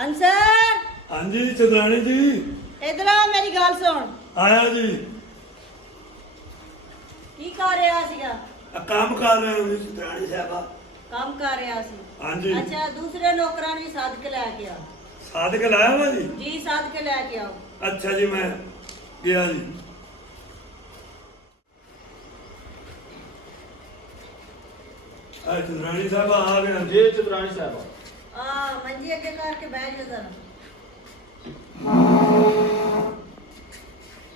अंसर हाँ जी चौधरानी जी। इधर आ मेरी गल सुन। आया जी। की कर रहा सीगा? काम कर रहे हो जी चौधरानी साहबा। काम कर रहा सी। हाँ जी। अच्छा दूसरे नौकरां भी साध के लेके आओ। साध के लाया वा जी। जी साध के लेके आओ। अच्छा जी मैं गया जी। चौधरानी साहबा आ गए जी चौधरानी साहब मंजी अगे करके बैठ जा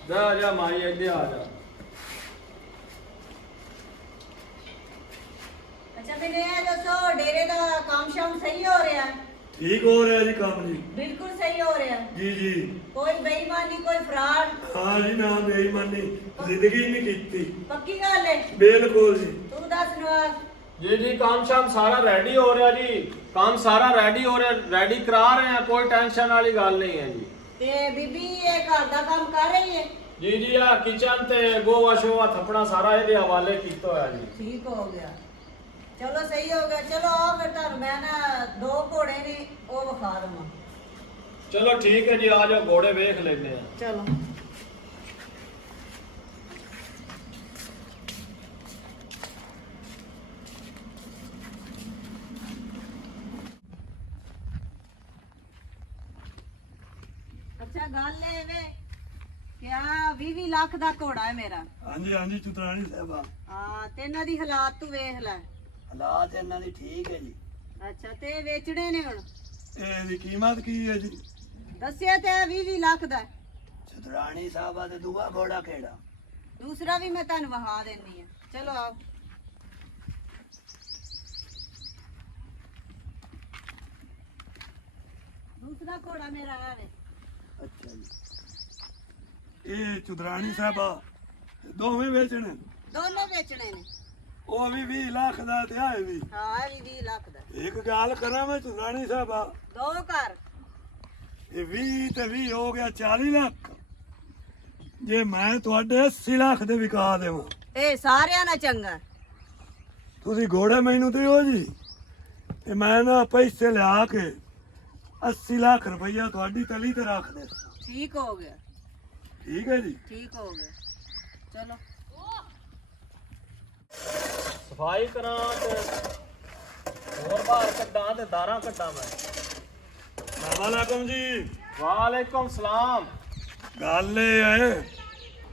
जरा। जा माई अगे आ जा। अच्छा मैंने ये दसो डेरे का काम शाम सही हो रहा है? ठीक हो रहा जी काम जी। बिल्कुल सही हो रहा है। जी जी। कोई बेईमानी कोई फ्रॉड? हाँ जी ना बेईमानी जिंदगी नहीं की। पक्की गल है? बिल्कुल जी। तू दस नवाज। जी जी काम शाम सारा रेडी हो रहा जी। काम सारा रेडी हो रहा, रेडी करा रहे हैं, कोई टेंशन वाली गल नहीं है जी। ते बीबी ये घर का काम कर रही है? जी जी आ किचन ते गोवा शोवा थपना सारा ये हवाले किया होया जी। ठीक हो गया। चलो सही हो गया। चलो आओ फिर तुहानू मैं ना दो घोड़े ने वो विखा दवां। चलो ठीक है जी आ जाओ घोड़े वेख लेते हैं। चलो अच्छा गल है वे क्या 20 लाख दा घोड़ा है मेरा। हाँ जी चौधरानी साहबा। हाँ ते इन्हां दी हालात तू वेख ले। हालात इन्हां दी ठीक है जी। अच्छा ते वेचने ने हुण ਇਹਦੀ कीमत की है जी? दस्सिया ते 20 लाख दा है। चौधरानी साहबा ते दूआ घोड़ा केड़ा? दूसरा भी मैं तुहानू वहा देनी है। चलो आओ। दूसरा घोड़ा मेरा है वे। अच्छा जी। ਇਹ ਚੌਧਰਾਨੀ ਸਾਹਿਬਾ ਦੋਵੇਂ ਵੇਚਣੇ दोनों बेचने ने। ਉਹ ਵੀ 20 ਲੱਖ ਦਾ ਤੇ ਆਏ ਵੀ। हाँ ये 20 लाख दा। ਇੱਕ ਗੱਲ ਕਰਾਂ ਮੈਂ ਚੌਧਰਾਨੀ ਸਾਹਿਬਾ, दो कर। ਇਹ 20 ਤੇ 20 ਹੋ ਗਿਆ 40 ਲੱਖ। ਜੇ ਮੈਂ ਤੁਹਾਡੇ 80 ਲੱਖ ਦੇ ਵਿਕਾ ਦੇਵਾਂ ए सारिया ना चंगा। ਤੁਸੀਂ ਘੋੜੇ ਮੈਨੂੰ ਦਿਓ ਜੀ ਤੇ ਮੈਂ ਨਾ ਪੈਸੇ ਲਿਆ ਕੇ 80 ਲੱਖ ਰੁਪਈਆ ਤੁਹਾਡੀ ਤਲੀ ਤੇ ਰੱਖ ਦੇ। ठीक हो गया। ਠੀਕ ਹੈ ਜੀ। ठीक हो गया। चलो सफाई करा ते और बाहर कड्डा ते दारा कड्डा मैं। अस्सलामुअलैकुम जी। वालेकुम सलाम। ਗੱਲ ਇਹ ਹੈ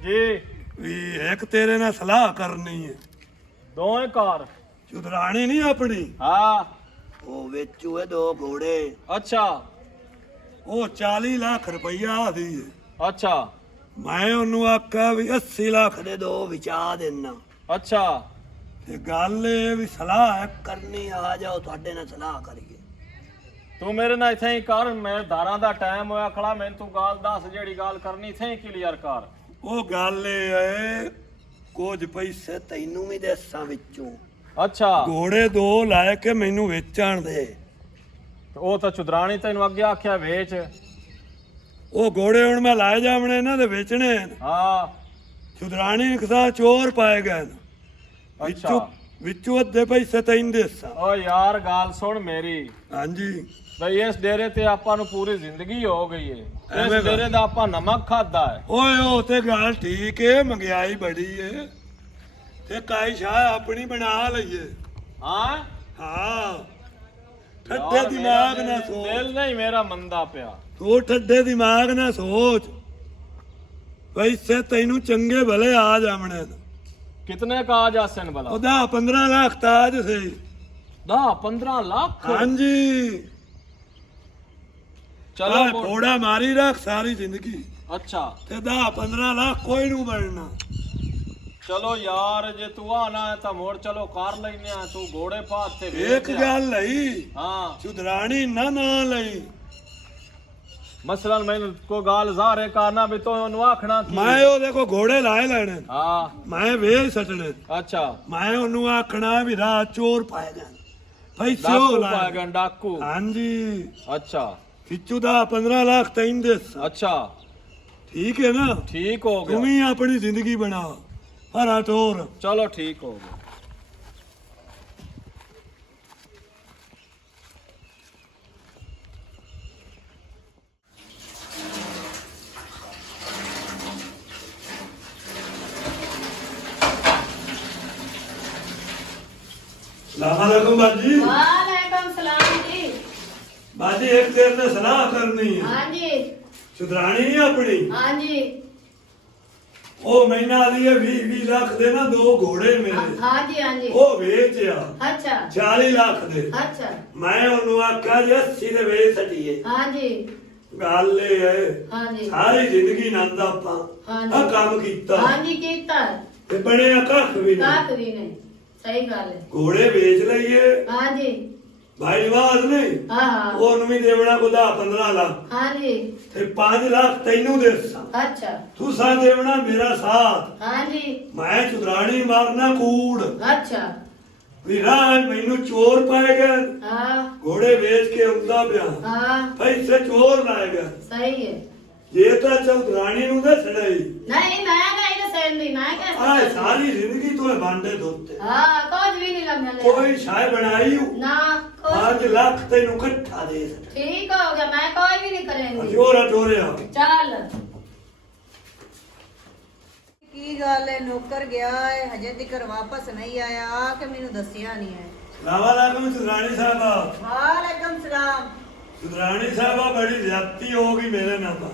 जी ਵੀ ਇੱਕ ਤੇਰੇ ਨਾਲ ਸਲਾਹ ਕਰਨੀ ਹੈ। दोए कार। ਚੌਧਰਾਣੀ ਨਹੀਂ ਆਪਣੀ, हाँ ਉਹ ਵੇਚੂ ਹੈ ਦੋ ਘੋੜੇ। अच्छा ਉਹ 40 ਲੱਖ ਰੁਪਈਆ ਆਦੀ ਹੈ। अच्छा ਮੈਂ ਉਹਨੂੰ ਆਖਿਆ ਵੀ 80 ਲੱਖ ਦੇ ਦੋ ਵਿਚਾ ਦੇਣਾ। अच्छा ਤੇ ਗੱਲ ਇਹ ਵੀ ਸਲਾਹ ਕਰਨੀ ਆ ਜਾਓ ਤੁਹਾਡੇ ਨਾਲ ਸਲਾਹ ਕਰੀਏ। तू मेरे ना इथे ही कर, मेरे दारा दा टाइम होया खड़ा, मैं तू गाल दस जेड़ी गाल करनी इथे ही क्लियर कर। ਉਹ ਗੱਲ ਇਹ ਹੈ ਕੁਝ ਪੈਸੇ ਤੈਨੂੰ ਵੀ ਦੇਸਾਂ ਵਿੱਚੋਂ। अच्छा ਘੋੜੇ ਦੋ ਲੈ ਕੇ ਮੈਨੂੰ ਵੇਚਣ ਦੇ। ਉਹ ਤਾਂ ਚੁਦਰਾਣੀ ਤੈਨੂੰ ਅੱਗੇ ਆਖਿਆ ਵੇਚ। ਉਹ ਘੋੜੇ ਹੁਣ ਮੈਂ ਲਾਏ ਜਾਵਣੇ ਇਹਨਾਂ ਦੇ ਵੇਚਣੇ ਨੇ। ਹਾਂ ਚੌਧਰਾਣੀ ਕਿਸਾ ਚੋਰ ਪਾਏ ਗਏ ਨੇ। ਵਿੱਚੋਂ ਅੱਛਾ ਵਿੱਚੋਂ ਅੱਧੇ ਪੈਸੇ ਤੈਨੂੰ ਦੇਸਾਂ। ਓ ਯਾਰ ਗੱਲ ਸੁਣ ਮੇਰੀ, ਹਾਂਜੀ ਬਈ ਇਸ ਡੇਰੇ ਤੇ ਆਪਾਂ ਨੂੰ ਪੂਰੀ ਜ਼ਿੰਦਗੀ ਹੋ ਗਈ ਏ। ਐਵੇਂ ਇਸ ਡੇਰੇ ਦਾ ਆਪਾਂ ਨਮਕ ਖਾਦਾ ਹੈ। ਓਏ ਉਹ ਤੇ ਗੱਲ ਠੀਕ ਏ, ਮਹਿੰਗਾਈ ਬੜੀ ਏ ਤੇ ਕਾਈ ਸ਼ਾਹ ਆਪਣੀ ਬਣਾ ਲਈਏ। ਹਾਂ ਹਾਂ ਠੱਡੇ ਦਿਮਾਗ ਨਾਲ ਸੋਚ। ਦਿਲ ਨਹੀਂ ਮੇਰਾ ਮੰਦਾ ਪਿਆ। ਤੂੰ ਠੱਡੇ ਦਿਮਾਗ ਨਾਲ ਸੋਚ, ਪੈਸੇ ਤੈਨੂੰ ਚੰਗੇ ਭਲੇ ਆ ਜਾਵਣੇ ਨੇ। ਕਿਤਨੇ ਕਾ ਜਾਸਨ ਭਲਾ? ਉਹ 10-15 ਲੱਖ ਤਾਜ ਸੀ। 10-15 ਲੱਖ? ਹਾਂਜੀ ਚਲੋ ਘੋੜਾ ਮਾਰੀ ਰੱਖ ਸਾਰੀ ਜ਼ਿੰਦਗੀ ਅੱਛਾ ਤੇ 10-15 ਲੱਖ ਕੋਈ ਨੂੰ ਬਣਨਾ। ਚਲੋ ਯਾਰ ਜੇ ਤੂੰ ਆਣਾ ਹੈ ਤਾਂ ਮੋੜ ਚਲੋ ਕਰ ਲੈਨੇ ਆ। ਤੂੰ ਘੋੜੇ ਪਾਤ ਤੇ ਇੱਕ ਗੱਲ ਲਈ ਹਾਂ ਚੁਦਰਾਣੀ ਨਾ ਲਈ। ਮਸਲਨ ਮੈਨੂੰ ਕੋਈ ਗੱਲ ਜ਼ਾਹਰ ਕਰਨਾ ਵੀ ਤੂੰ ਉਹਨੂੰ ਆਖਣਾ ਕੀ? ਮੈਂ ਉਹਦੇ ਕੋ ਘੋੜੇ ਲਾਏ ਲੈਣੇ, ਹਾਂ ਮੈਂ ਵੇਚ ਸੱਟਣੇ। ਅੱਛਾ ਮੈਂ ਉਹਨੂੰ ਆਖਣਾ ਵੀ ਰਾਤ ਚੋਰ ਪਾਏ ਗਏ ਪੈਸੇ ਡਾਕੂ ਉਹ ਪਾ ਲਾਏ। ਗਏ ਡਾਕੂ? ਹਾਂਜੀ ਅੱਛਾ ਵਿੱਚੋਂ 10-15 ਲੱਖ ਤੈਨੂੰ ਦੇ। ਅੱਛਾ ਠੀਕ ਹੈ ਨਾ? ਠੀਕ ਹੋ ਤੂੰ ਗਿਆ। ਵੀ ਆਪਣੀ ਜ਼ਿੰਦਗੀ ਬਣਾ ਹਰਾ ਟੋਰ। ਚਲੋ ਠੀਕ ਹੋ ਗਿਆ। सलामकुम बाजी। वालेकुम सलाम जी। बाजी एक तेरे ने सलाह करनी है। हाँ जी। सुधरानी नहीं अपनी। हाँ जी। ओ महीना दिए 20 लाख दे ना 2 घोड़े मेरे। हाँ जी हाँ जी। ओ बेचिया। अच्छा 40 लाख दे। अच्छा। मैं ओनू आख्या जी 80 दे बेच सटीए। हाँ जी गल ये है हाँ जी। सारी जिंदगी नंद आपा हाँ आ जी। काम कीता हाँ जी कीता है। ते बड़े कख भी नहीं। काक भी नहीं। सही गल है। घोड़े बेच लइए हाँ जी। भाई नवाज ने हाँ हाँ। ओनू भी देवना को 10-15 लाख हाँ जी। ते 5 लाख तैनू देसा अच्छा। तुसा देवना मेरा साथ हाँ जी। मैं चुदरानी मारना कूड़ अच्छा। विराज मैनू चोर पाए गए हाँ घोड़े बेच के उमदा पिया हाँ। पैसे चोर लाए गए सही है। ये तो चौधरानी नु दे छड़ाई नहीं मैं नहीं तो सैंडी मैं कैसे आए करती? सारी जिंदगी तो बांडे धोते हाँ कुछ भी नहीं लग मिले। कोई शाय बनाई हूं ना कुछ 5 लाख तैनू इकट्ठा दे सकते ठीक हो गया मैं कोई भी नहीं करेंगी। जोरा टोरे आ चल ਕੀ ਗੱਲ ਹੈ ਨੌਕਰ ਗਿਆ ਹੈ ਹਜੇ ਤੱਕ ਵਾਪਸ ਨਹੀਂ ਆਇਆ ਆ ਕੇ ਮੈਨੂੰ ਦੱਸਿਆ ਨਹੀਂ ਹੈ। लावा लागम चुदरानी साहबा ਵਾਲੇਕਮ ਸਲਾਮ। चुदरानी साहबा बड़ी ज्यादती हो गई मेरे नाल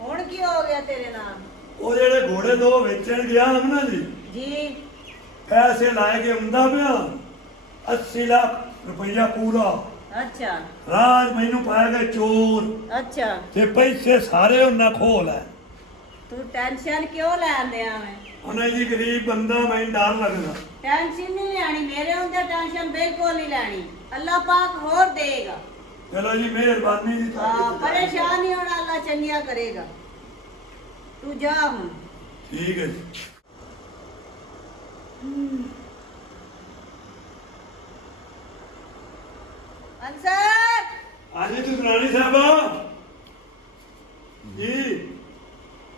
ਹੁਣ ਕੀ ਹੋ ਗਿਆ ਤੇਰੇ ਨਾਲ? ਉਹ ਜਿਹੜੇ ਘੋੜੇ 2 ਵੇਚਣ ਗਿਆ ਹਮ ਨਾ ਜੀ ਜੀ ਪੈਸੇ ਲਾਏ ਕੇ ਹੁੰਦਾ ਪਿਆ 80 ਲੱਖ ਰੁਪਈਆ ਪੂਰਾ ਅੱਛਾ ਰਾਜ ਮੈਨੂੰ ਪਾਇਆ ਗਏ ਚੋਰ ਅੱਛਾ। ਤੇ ਪੈਸੇ ਸਾਰੇ ਉਹਨਾਂ ਖੋਲ ਹੈ ਤੂੰ ਟੈਨਸ਼ਨ ਕਿਉਂ ਲੈਂਦਿਆ ਮੈਂ? ਉਹਨੇ ਜੀ ਗਰੀਬ ਬੰਦਾ ਮੈਨੂੰ ਡਰ ਲੱਗਦਾ ਟੈਨਸ਼ਨ ਨਹੀਂ ਲੈਣੀ ਮੇਰੇ ਹੁੰਦੇ ਟੈਨਸ਼ਨ ਬਿਲਕੁਲ ਨਹੀਂ ਲੈਣੀ। ਅੱਲਾਹ ਪਾਕ ਹੋਰ ਦੇਗਾ। ਚਲੋ ਜੀ ਮਿਹਰਬਾਨੀ ਜੀ ਹਾਂ ਤੁਹਾਡੀ। ਪਰੇਸ਼ਾਨ ਨਹੀਂ ਹੋਣਾ ਅੱਲਾਹ ਚੰਗੀਆਂ ਕਰੇਗਾ। ਤੂੰ ਜਾ ਹੁਣ। ਠੀਕ ਹੈ ਜੀ ਅੰਸਰ ਹਾਂਜੀ ਤੁਸੀਂ ਰਾਣੀ ਸਾਹਿਬਾ ਜੀ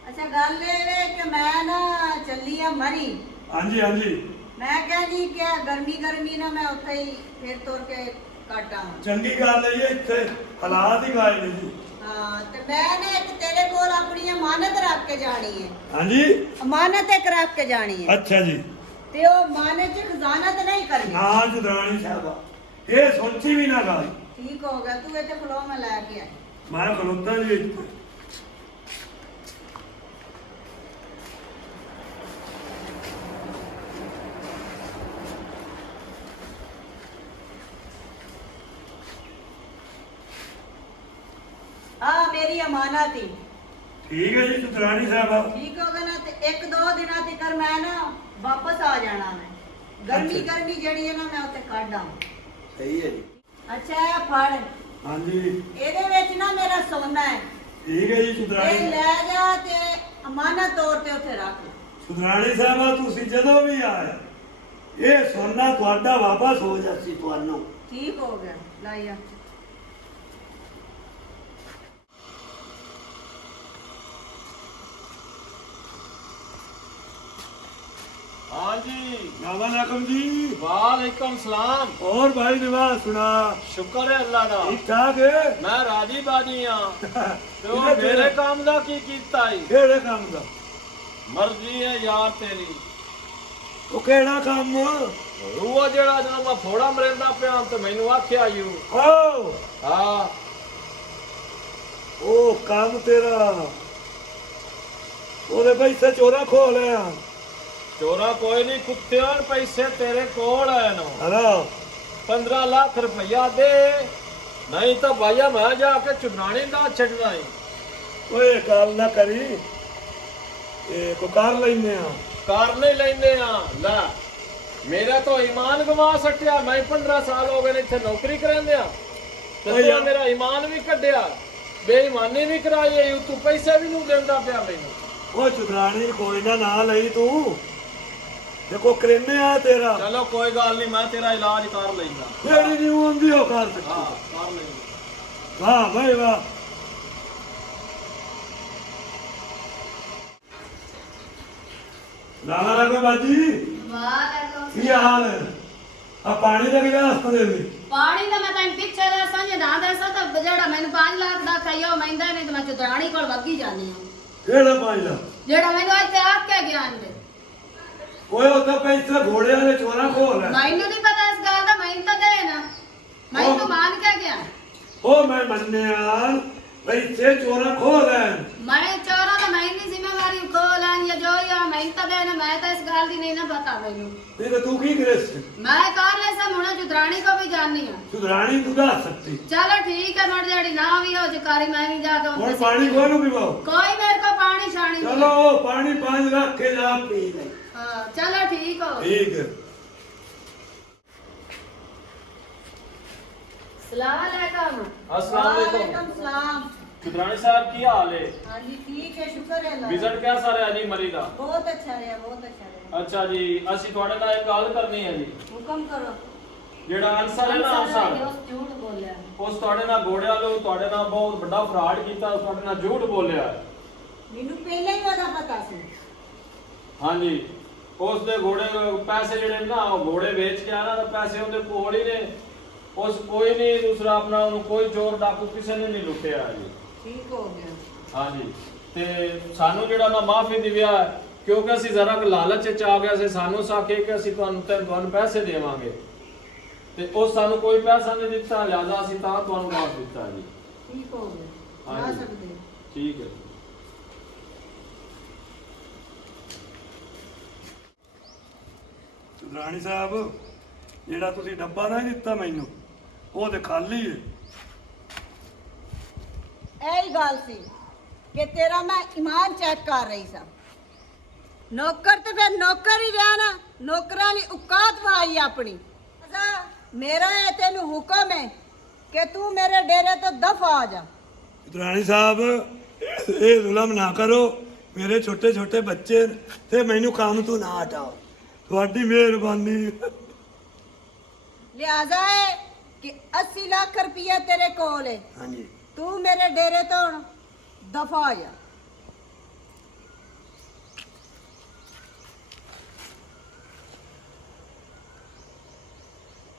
ਅੱਛਾ ਗੱਲ ਇਹ ਵੇ ਕਿ ਮੈਂ ਨਾ ਚੱਲੀ ਆ ਮਰੀ। ਹਾਂਜੀ ਹਾਂਜੀ ਮੈਂ ਕਹਿੰਦੀ ਕਿ ਗਰਮੀ ਨਾ ਮੈਂ ਉੱਥੇ ਹੀ ਫਿਰ ਤੁਰ ਕੇ ਕਾਟਾਂ। ਚੰਗੀ ਗੱਲ ਹੈ ਜੀ ਇੱਥੇ ਹਾਲਾਤ ਹੀ ਗਾਏ ਨੇ ਜੀ ਹਾਂ ਤੇ ਮੈਂ ਨੇ ਇੱਕ ਤੇਰੇ ਕੋਲ ਆਪਣੀ ਅਮਾਨਤ ਰੱਖ ਕੇ ਜਾਣੀ ਹੈ। ਹਾਂਜੀ ਅਮਾਨਤ ਇੱਕ ਰੱਖ ਕੇ ਜਾਣੀ ਹੈ ਅੱਛਾ ਜੀ ਤੇ ਉਹ ਅਮਾਨਤ ਚ ਖਜ਼ਾਨਤ ਨਹੀਂ ਕਰਨੀ। ਨਾ ਜੀ ਰਾਣੀ ਸਾਹਿਬਾ ਇਹ ਸੋਚੀ ਵੀ ਨਾ ਗੱਲ ਠੀਕ ਹੋ ਗਿਆ ਤੂੰ ਇੱਥੇ ਖਲੋ ਮੈਂ ਲੈ ਕੇ ਆਈ। ਮੈਂ ਖਲੋਤਾ ਜੀ ਇੱਥੇ ਆ ਮੇਰੀ ਅਮਾਨਤ ਹੀ ਠੀਕ ਹੈ ਜੀ ਚੁਦਰਾਣੀ ਸਾਹਿਬਾ ਠੀਕ ਹੋ ਗਿਆ ਨਾ ਤੇ 1-2 ਦਿਨਾਂ ਤੱਕ ਮੈਂ ਨਾ ਵਾਪਸ ਆ ਜਾਣਾ ਮੈਂ। ਗਰਮੀ ਜਿਹੜੀ ਹੈ ਨਾ ਮੈਂ ਉੱਥੇ ਕੱਢ ਆਵਾਂ। ਸਹੀ ਹੈ ਜੀ ਅੱਛਾ ਇਹ ਫੜ ਹਾਂਜੀ ਇਹਦੇ ਵਿੱਚ ਨਾ ਮੇਰਾ ਸੋਨਾ ਹੈ। ਠੀਕ ਹੈ ਜੀ ਇਹ ਚੁਦਰਾਣੀ ਲੈ ਜਾ ਤੇ ਅਮਾਨਤ ਤੌਰ ਤੇ ਉੱਥੇ ਰੱਖ। ਚੁਦਰਾਣੀ ਸਾਹਿਬਾ ਤੁਸੀਂ ਜਦੋਂ ਵੀ ਆਏ ਇਹ ਸੋਨਾ ਤੁਹਾਡਾ ਵਾਪਸ ਹੋ ਜਾਸੀ ਤੁਹਾਨੂੰ ਠੀਕ ਹੋ ਗਿਆ ਲਾਇਆ। हाँ जी वालेकुम जी वालेकुम सलाम। और भाई निवास सुना शुक्र है अल्लाह दा ठीक ठाक है मैं राजी बाजी हाँ ते ओ मेरे काम दा की कीता ही केड़े काम दा मर्जी है यार तेरी ਉਹ ਕਿਹੜਾ ਕੰਮ ਉਹ ਜਿਹੜਾ ਜਦੋਂ ਮੈਂ ਫੋੜਾ ਮਰੇਂਦਾ ਪਿਆ ਤੇ ਮੈਨੂੰ ਆਖਿਆ ਯੂ ਓ ਹਾਂ ਉਹ ਕੰਮ ਤੇਰਾ ਉਹਦੇ ਪੈਸੇ ਚੋਰਾ ਖੋ ਲਿਆ ਚੋਰਾ ਕੋਈ ਨਹੀਂ ਕੁੱਤਿਆਂ ਪੈਸੇ ਤੇਰੇ ਕੋਲ ਹੈ ਨਾ ਹਲੋ 15 ਲੱਖ ਰੁਪਇਆ ਦੇ ਨਹੀਂ ਤਾਂ ਭਾਈਆ ਮੈਂ ਜਾ ਕੇ ਚੁਨਾਣੀ ਦਾ ਛੱਡਣਾ ਹੈ ਓਏ ਗੱਲ ਨਾ ਕਰੀ ਇਹ ਕੋ ਕਰ ਲੈਨੇ ਆ ਕਾਰ ਨਹੀਂ ਲੈਂਦੇ ਆ ਲੈ ਮੇਰਾ ਤਾਂ ਈਮਾਨ ਗਵਾ ਸੱਟਿਆ ਮੈਂ 15 ਸਾਲ ਹੋ ਗਏ ਨੇ ਇੱਥੇ ਨੌਕਰੀ ਕਰਾਂਦਿਆ ਤੇ ਓਏ ਯਾਰ। ਤੂੰ ਮੇਰਾ ਈਮਾਨ ਵੀ ਕੱਢਿਆ ਬੇਈਮਾਨੀ ਵੀ ਕਰਾਈ ਏ ਤੂੰ ਪੈਸੇ ਵੀ ਨਹੀਂ ਦਿੰਦਾ ਪਿਆ ਮੈਨੂੰ ਉਹ ਚੁਦਰਾਣੀ ਕੋਈ ਨਾ ਲਈ ਤੂੰ ਦੇਖੋ ਕਰਨੇ ਆ ਤੇਰਾ ਚਲੋ ਕੋਈ ਗੱਲ ਨਹੀਂ ਮੈਂ ਤੇਰਾ ਇਲਾਜ ਕਰ ਲੈਂਦਾ ਜਿਹੜੀ ਨਹੀਂ ਹੁੰਦੀ ਉਹ ਕਰ ਹਾਂ ਸਕਦੀ ਕਰ ਲੈਂਦਾ ਵਾਹ ਭਾਈ ਵਾਹ ਲਾਲਾ ਰਗੋ ਬਾਜੀ वालेकुम ਕੀ ਹਾਲ ਹੈ ਆ ਪਾਣੀ ਦਾ ਕਿਹੜਾ ਹਸਪਤਾਲ ਦੇ पानी तो मैं तेन पिछे दे संजे ना दे सा तो जेड़ा मैंने 5 लाख दा खाइयो मैंदा नहीं तो मैं चुदरानी कोल वगी जानी हूं ਕਿਹੜਾ ਪਾਣੀ ਦਾ जेड़ा मैंने आज ते आख के ज्ञान दे ਓਏ ਉਹ ਤਾਂ ਪੈਸੇ ਘੋੜਿਆਂ ਦੇ ਚੋਰਾ ਖੋਲ ਹੈ मैनू नहीं पता इस गल दा मैं ਤਾਂ ਦੇ ਨਾ ਮੈਂ ਤੂੰ ਮੰਨ ਕੇ ਗਿਆ ਉਹ ਮੈਂ ਮੰਨਿਆ ਪੈਸੇ ਚੋਰਾਂ ਖੋ ਲੈਣ। ਮੈਂ ਚੋਰਾਂ ਦਾ ਮੈਂ ਨਹੀਂ ਜ਼ਿੰਮੇਵਾਰੀ ਖੋ ਲੈਣ ਜਾਂ ਜੋ ਆ ਮੈਂ ਤਾਂ ਦੇ ਨਾ ਮੈਂ ਤਾਂ ਇਸ ਗੱਲ ਦੀ ਨਹੀਂ ਨਾ ਪਤਾ ਮੈਨੂੰ ਨਹੀਂ ਤਾਂ ਤੂੰ ਕੀ ਕਰੇ ਸੀ? ਮੈਂ ਕਰ ਲੈ ਸਾ ਮੁਣਾ ਜੁਦਰਾਣੀ ਕੋ ਵੀ ਜਾਣੀ ਆ ਸੁਧਰਾਣੀ ਤੂੰ ਦੱਸ ਸਕਤੀ। चलो ठीक है नोट जड़ी ना भी हो जकारी मैं नहीं जाके ਹੁਣ ਪਾਣੀ ਕੋਨੂੰ ਪੀਵਾਓ। कोई मेरे को पानी छानी नहीं। ਚਲੋ ਉਹ ਪਾਣੀ 5 ਰੱਖ ਕੇ ਜਾ ਪੀ ਲੈ। हाँ चलो ठीक हो ਠੀਕ ਹੈ। सलाम अलैकुम अस्सलाम वालेकुम वालेकुम सलाम। चुदरानी साहब की हाल है? हाँ जी ठीक है, शुक्र है अल्लाह रिजल्ट कैसा रहा जी मरी का? बहुत अच्छा रहा, बहुत अच्छा रहा। अच्छा जी ਅਸੀਂ ਤੁਹਾਡੇ ਨਾਲ ਇੱਕ ਗੱਲ ਕਰਨੀ ਹੈ ਜੀ। हुक्म करो। ਜਿਹੜਾ ਅਨਸਰ ਹੈ ਨਾ ਅਨਸਰ झूठ बोलिया ਉਸ ਤੁਹਾਡੇ ਨਾਲ ਘੋੜੇ ਵਾਲੋ ਤੁਹਾਡੇ ਨਾਲ ਬਹੁਤ ਵੱਡਾ ਫਰਾਡ ਕੀਤਾ ਉਸ ਤੁਹਾਡੇ ਨਾਲ ਝੂਠ ਬੋਲਿਆ ਮੈਨੂੰ ਪਹਿਲਾਂ ਹੀ ਉਹਦਾ ਪਤਾ ਸੀ। ਹਾਂਜੀ ਉਸ ਦੇ ਘੋੜੇ ਪੈਸੇ ਜਿਹੜੇ ਨਾ ਉਹ ਘੋੜੇ ਵੇਚ ਕੇ ਆਣਾ ਤਾਂ ਪੈਸੇ ਉਹਦੇ ਕੋਲ ਹੀ ਨੇ ਉਸ ਕੋਈ ਨਹੀਂ ਦੂਸਰਾ ਆਪਣਾ ਉਹਨੂੰ ਕੋਈ ਚੋਰ ਡਾਕੂ ਕਿਸੇ ਨੇ ਨਹੀਂ ਲੁੱਟਿਆ ਜੀ। ठीक हो गया। ਹਾਂਜੀ ਤੇ ਸਾਨੂੰ ਜਿਹੜਾ ਨਾ ਮਾਫੀ ਦਿਵਿਆ ਕਿਉਂਕਿ ਅਸੀਂ ਜ਼ਰਾ ਕੁ ਲਾਲਚ ਚ ਆ ਗਿਆ ਸੀ ਸਾਨੂੰ ਸਾਕੇ ਕਿ ਅਸੀਂ ਤੁਹਾਨੂੰ ਪੈਸੇ ਦੇਵਾਂਗੇ ਤੇ ਉਹ ਸਾਨੂੰ ਕੋਈ ਪੈਸਾ ਨਹੀਂ ਦਿੱਤਾ ਲਿਆਦਾ ਅਸੀਂ ਤਾਂ ਤੁਹਾਨੂੰ ਮਾਫ ਦਿੱਤਾ ਜੀ। ठीक हो गया। हाँ जा जी। सकते हो। ਠੀਕ ਹੈ ਸੁਧਰਾਣੀ ਸਾਹਿਬ ਜਿਹੜਾ ਤੁਸੀਂ ਡੱਬਾ ਨਾ ਦਿੱਤਾ ਮੈਨੂੰ ਉਹ ਤੇ ਖਾਲੀ ਹੈ। ਇਹੀ ਗੱਲ ਸੀ ਕਿ ਤੇਰਾ ਮੈਂ ਈਮਾਨ ਚੈੱਕ ਕਰ ਰਹੀ ਸਾਂ। ਨੌਕਰ ਤੇ ਫਿਰ ਨੌਕਰ ਹੀ ਰਿਹਾ ਨਾ, ਨੌਕਰਾਂ ਦੀ ਔਕਾਤ ਵਾਈ ਆਪਣੀ। ਅੱਛਾ ਮੇਰਾ ਇਹ ਤੈਨੂੰ ਹੁਕਮ ਹੈ ਕਿ ਤੂੰ ਮੇਰੇ ਡੇਰੇ ਤੋਂ ਦਫਾ ਆ ਜਾ। ਸੁਧਰਾਣੀ ਸਾਹਿਬ ਇਹ ਜ਼ੁਲਮ ਨਾ ਕਰੋ, ਮੇਰੇ ਛੋਟੇ ਛੋਟੇ ਬੱਚੇ ਨੇ ਤੇ ਮੈਨੂੰ ਕੰਮ ਤੋਂ ਨਾ ਹਟਾਓ, ਤੁਹਾਡੀ ਮਿਹਰਬਾਨੀ। ਲਿਹਾਜ਼ਾ ਹੈ ਕਿ 80 ਲੱਖ ਰੁਪਇਆ ਤੇਰੇ ਕੋਲ ਹੈ, ਹਾਂਜੀ ਤੂੰ ਮੇਰੇ ਡੇਰੇ ਤੋਂ ਦਫਾ ਆ ਜਾ।